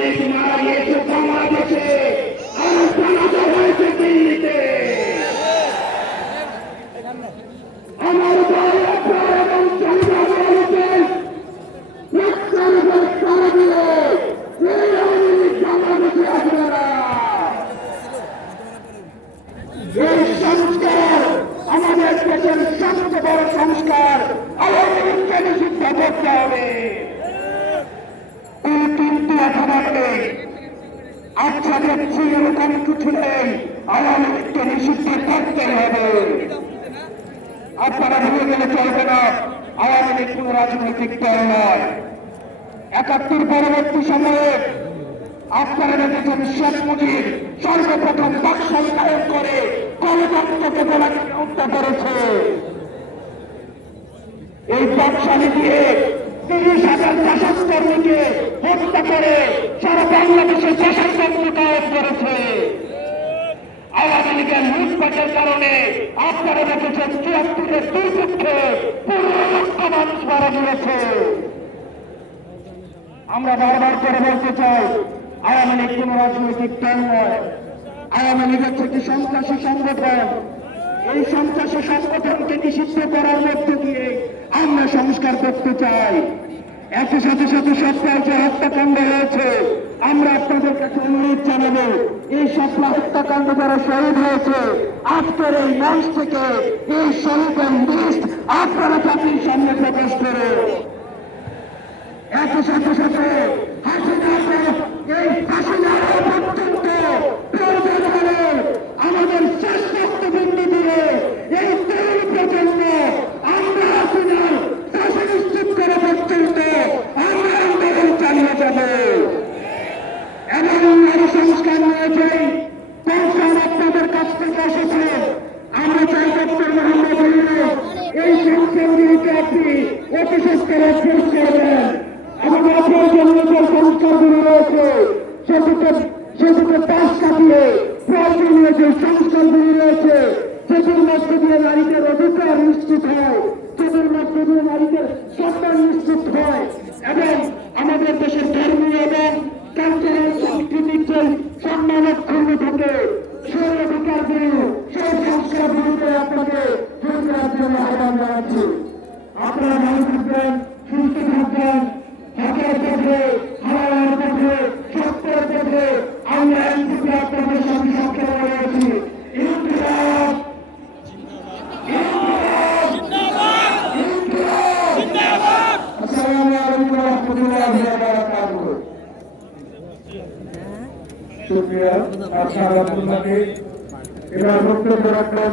লীগ মারা গিয়েছে বাংলাদেশে, আর জানাজা হয়েছে দিল্লিতে। আমার ভাই আপনার এবং সংগ্রাম বলছেন সারা দিলে এই আওয়ামী লীগ বাংলাদেশে আসবে না। এই সংস্কার আমাদের দেশের সবচেয়ে বড় সংস্কার, আওয়ামী লীগকে নিষিদ্ধ করতে হবে। কিন্তু একেবারে আচ্ছা দেখছি এরকম কিছু নেই, আওয়ামী লীগকে নিষিদ্ধ করতে হবে। আপনারা ভুলে গেলে চলবে না, আওয়ামী লীগ কোন রাজনৈতিক দল নয়। ৭১ পরবর্তী সময়ে আপনারা দেখেছেন শেখ মুজিব সর্বপ্রথম বাকশাল কায়েম করে গণতন্ত্রকে গোলামী হত্যা করেছে। এই বাকশালী দিয়ে ৩০,০০০ শাসনকর্মীকে হত্যা করে সারা বাংলাদেশে শাসনতন্ত্র কায়েম করেছে। আওয়ামী লীগের লুটপাটের কারণে আপনারা দেখেছেন ৭৪-এর দুর্ভিক্ষে ১৫ লক্ষ মানুষ মারা গিয়েছে। আমরা বারবার করে বলতে চাই, আওয়ামী লীগ কোন রাজনৈতিক দল নয়। আওয়ামী লীগ হচ্ছে একটি সন্ত্রাসী সংগঠন। এই সন্ত্রাসী সংগঠনকে নিষিদ্ধ করার মধ্য দিয়ে আমরা সংস্কার করতে চাই। একই সাথে সাথে সপ্তাহে যে হত্যাকাণ্ড হয়েছে, আমরা আপনাদের কাছে অনুরোধ জানাবো, এই সপ্তাহ হত্যাকাণ্ড যারা শহীদ হয়েছে, আজকের এই মঞ্চ থেকে এই শহীদের লিস্ট আপনারা জাতির সামনে প্রকাশ করে একই সাথে সাথে এই হাসিনার পর্যন্ত প্রয়োজন হলে আমাদের শেষ বক্তব্য দিয়ে এই তরুণ প্রজন্ম আমরা হাসিনার শাসন নিশ্চিত করে পর্যন্ত আমরা আন্দোলন চালিয়ে যাব এবং নারী সংস্কার নিয়ে যাই কৌশল আপনাদের কাছ থেকে এসেছে। আমরা চাই ডক্টর মোহাম্মদ ইউনূস এই সংস্কারগুলিকে আপনি অতি সত্তরে শেষ করবেন। আমাদের প্রয়োজনীয় যে সংস্কারগুলি রয়েছে সেটিকে পাশ কাটিয়ে প্রয়োজনীয় যে সংস্কারগুলি রয়েছে সেটির মধ্য দিয়ে নারীদের অধিকার নিশ্চিত হয়, সেটির মধ্য দিয়ে নারীদের সম্মান নিশ্চিত হয় এবং আমাদের দেশের ধর্মীয় এবং কালচারাল সাংস্কৃতিক যে সম্মান অক্ষুণ্ণ থাকে সেই অধিকারগুলি সেই সংস্কারগুলিকে আপনাকে জোর করার জন্য আহ্বান জানাচ্ছি। আপনারা ভালো থাকবেন, সুস্থ থাকবেন, হকের পথে, হালালের পথে, সত্যের পথে আমরা এনসিপি আপনাদের সঙ্গে সক্ষম রয়েছি। ইনকিলাব ইনকিলাব ইনকিলাব জিন্দাবাদ। আসসালামু আলাইকুম ওয়া রাহমাতুল্লাহি ওয়া বারাকাতুহু। শুকরিয়া, আপনারা আপনাদের এবার বক্তব্য রাখবেন